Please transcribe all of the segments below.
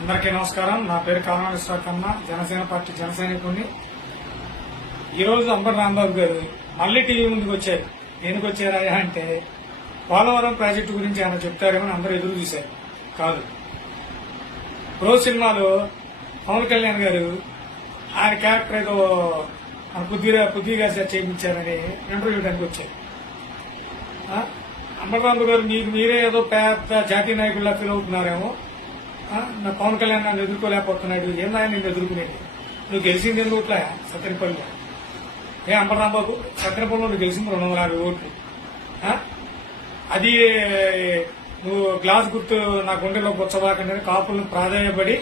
అందరికీ నమస్కారం. నా పేరు కామేశ్వర విశ్వకర్మ జనసేన పార్టీ జనసైనికుని ఈరోజు అంబటి అంబర్ రాంబాబు గారు మళ్ళీ టీవీ ముందుకు వచ్చారు. దేనికి వచ్చారా అంటే పోలవరం ప్రాజెక్టు గురించి ఆయన చెప్తారేమని అందరూ ఎదురు చూశారు. కాదు. ప్రో సినిమాలో పవన్ కళ్యాణ్ గారు ఆయన క్యారెక్టర్ ఏదో మన బుద్ధిగా బుద్ధిగా చేయించారని ఇంటర్వ్యూ ఇవ్వడానికి వచ్చారు. అంబటి రాంబాబు గారు మీకు మీరే ఏదో పెద్ద జాతీయ నాయకుల్లా ఫీల్ అవుతున్నారేమో. నా పవన్ కళ్యాణ్ నన్ను ఎదుర్కోలేకపోతున్నాడు. ఏందా నేను ఎదుర్కొనేది? నువ్వు గెలిచింది ఎందుకు ఇట్లా సత్యనపల్లిలో? ఏ అంబరాంబాబు సత్యనపల్లిలో నువ్వు గెలిచింది రెండు వందల యాభై ఓట్లు. అది నువ్వు గ్లాస్ గుర్తు నా గుండెలో బుచ్చబాకండి కాపులను ప్రాధాన్యపడి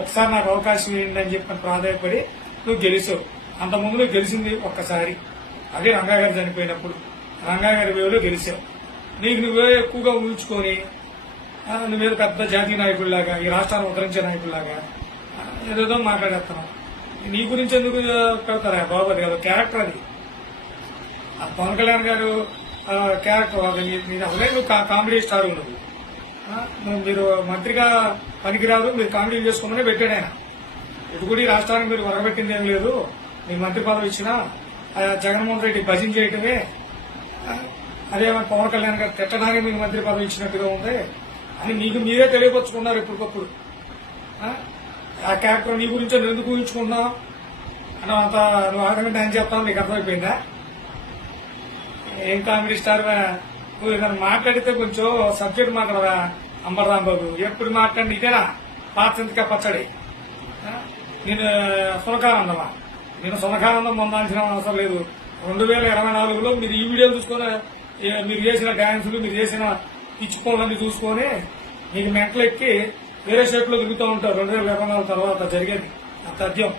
ఒకసారి నాకు అవకాశం ఏంటని అని చెప్పి ప్రాధాన్యపడి నువ్వు గెలిచావు. అంతకుముందు నువ్వు గెలిచింది ఒక్కసారి. అదే రంగా గారు చనిపోయినప్పుడు. రంగా గారి వేలో గెలిచావు. నీకు నువ్వే ఎక్కువగా ఊహించుకొని మీరు పెద్ద జాతీయ నాయకుడిలాగా ఈ రాష్ట్రాన్ని ఉద్ధరించే నాయకుడిలాగా ఏదేదో మాట్లాడేస్తున్నాం నీ గురించి ఎందుకు పెడతారా? బాబు అది కదా క్యారెక్టర్ అది. ఆ పవన్ కళ్యాణ్ గారు క్యారెక్టర్ అది అసలే నువ్వు కా- కామెడీ స్టార్ నువ్వు. మీరు మంత్రిగా పనికిరాదు మీరు కామెడీ చేసుకోమని పెట్టాడు ఆయన. ఇటు కూడా ఈ రాష్ట్రానికి మీరు వరగబెట్టింది ఏం లేదు. మీరు మంత్రి పదవి ఇచ్చినా జగన్మోహన్ రెడ్డి భజన చేయటమే. అదే పవన్ కళ్యాణ్ గారు తిట్టడానికి మీకు మంత్రి పదవి ఇచ్చినట్టుగా ఉంది. అని నీకు మీరే తెలియపరుచుకున్నారు ఎప్పటికప్పుడు. ఆ? క్యారెక్టర్ నీ గురించి ఎందుకు ఊహించుకున్నావు అని అంత నువ్వు ఆగమంటే ఆయన చెప్తావు? నీకు అర్థమైపోయిందా? ఏం కామెడీ స్టార్ నువ్వు ఏదైనా మాట్లాడితే కొంచెం సబ్జెక్ట్ మాట్లాడరా అంబర్ బాబు ఎప్పుడు మాట్లాడి ఇదేనా పాత పచ్చడి? నేను సునకానందమా నేను సునకానందం పొందాల్సిన అవసరం లేదు. రెండు వేల ఇరవై నాలుగులో మీరు ఈ వీడియోలు చూసుకొని మీరు చేసిన డాన్సులు మీరు చేసిన పిచ్చి పనులన్నీ చూసుకొని మీకు మెట్లు ఎక్కి వేరే షేప్లో తిరుగుతూ ఉంటారు రెండు వేల ఇరవై నాలుగు తర్వాత జరిగేది. ఆ తథ్యం.